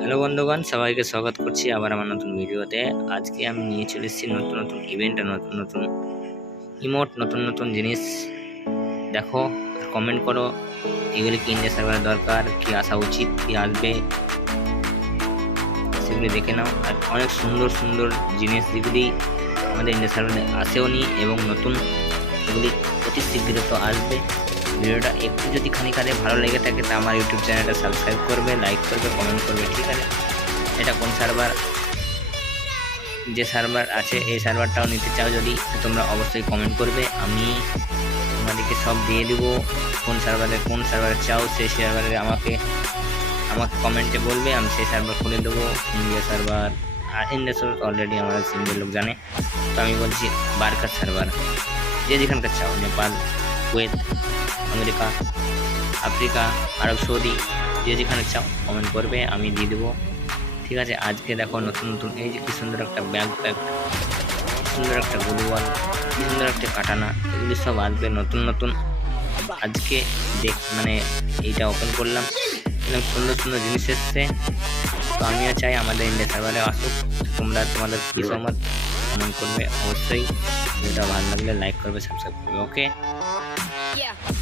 Hello বন্ধুগণ, সবাইকে স্বাগত করছি আবার আমার নতুন ভিডিওতে। আজকে আমি নিয়ে চলে এসেছি নতুন নতুন ইভেন্ট আর নতুন নতুন ইমোট নতুন নতুন জিনিস। দেখো কমেন্ট করো, এগুলি কি ইন্ডিয়া সার্ভার দরকার, কি আসা উচিত, কি আসবে, সেগুলি দেখে নাও। আর অনেক সুন্দর সুন্দর জিনিস যেগুলি আমাদের ইন্ডিয়া সার্ভারে আসেও নি এবং নতুন, এগুলি অতি শীঘ্র তো আসবে। ভিডিওটা একটু যদি খানিকারে ভালো লেগে থাকে, তা আমার ইউটিউব চ্যানেলটা সাবস্ক্রাইব করবে লাইক করবে কমেন্ট করবে, ঠিক আছে? এটা কোন সার্ভার যে সার্ভার আছে, এই সার্ভারটাও নিতে চাও যদি তোমরা অবশ্যই কমেন্ট করবে। আমি তোমাদেরকে সব দিয়ে দেবো, কোন সার্ভারে কোন সার্ভারে চাও, সেই সার্ভারে আমাকে আমাকে কমেন্টে বলবে, আমি সেই সার্ভার খুলে দেবো। ইন্ডিয়া সার্ভার আর ইন্ডিয়া সার্ভার অলরেডি আমার সিঙ্গেল লোক জানে। তো আমি বলছি বারকার সার্ভার যে যেখানকার চাও, Nepal. Kuwait, America, Africa, Arab Saudi, যে যেখানে চাও কমেন্ট করবে, আমি দিয়ে দেবো। ঠিক আছে, আজকে দেখো নতুন নতুন, এই যে কি সুন্দর একটা ব্যাগ প্যাক সুন্দর একটা গুলিওয়াল কি সুন্দর একটা কাটানা, এগুলি সব আসবে নতুন নতুন। আজকে দেখ মানে এইটা ওপেন করলাম সুন্দর সুন্দর জিনিস এসছে। তো আমিও চাই আমাদের ইন্ডিয়া সার্ভারে আসুক, তোমরা তোমাদের কী সময় কমেন্ট করবে, অবশ্যই। ভিডিওটা ভালো লাগলে লাইক করবে সাবস্ক্রাইব করবে ওকে Yeah.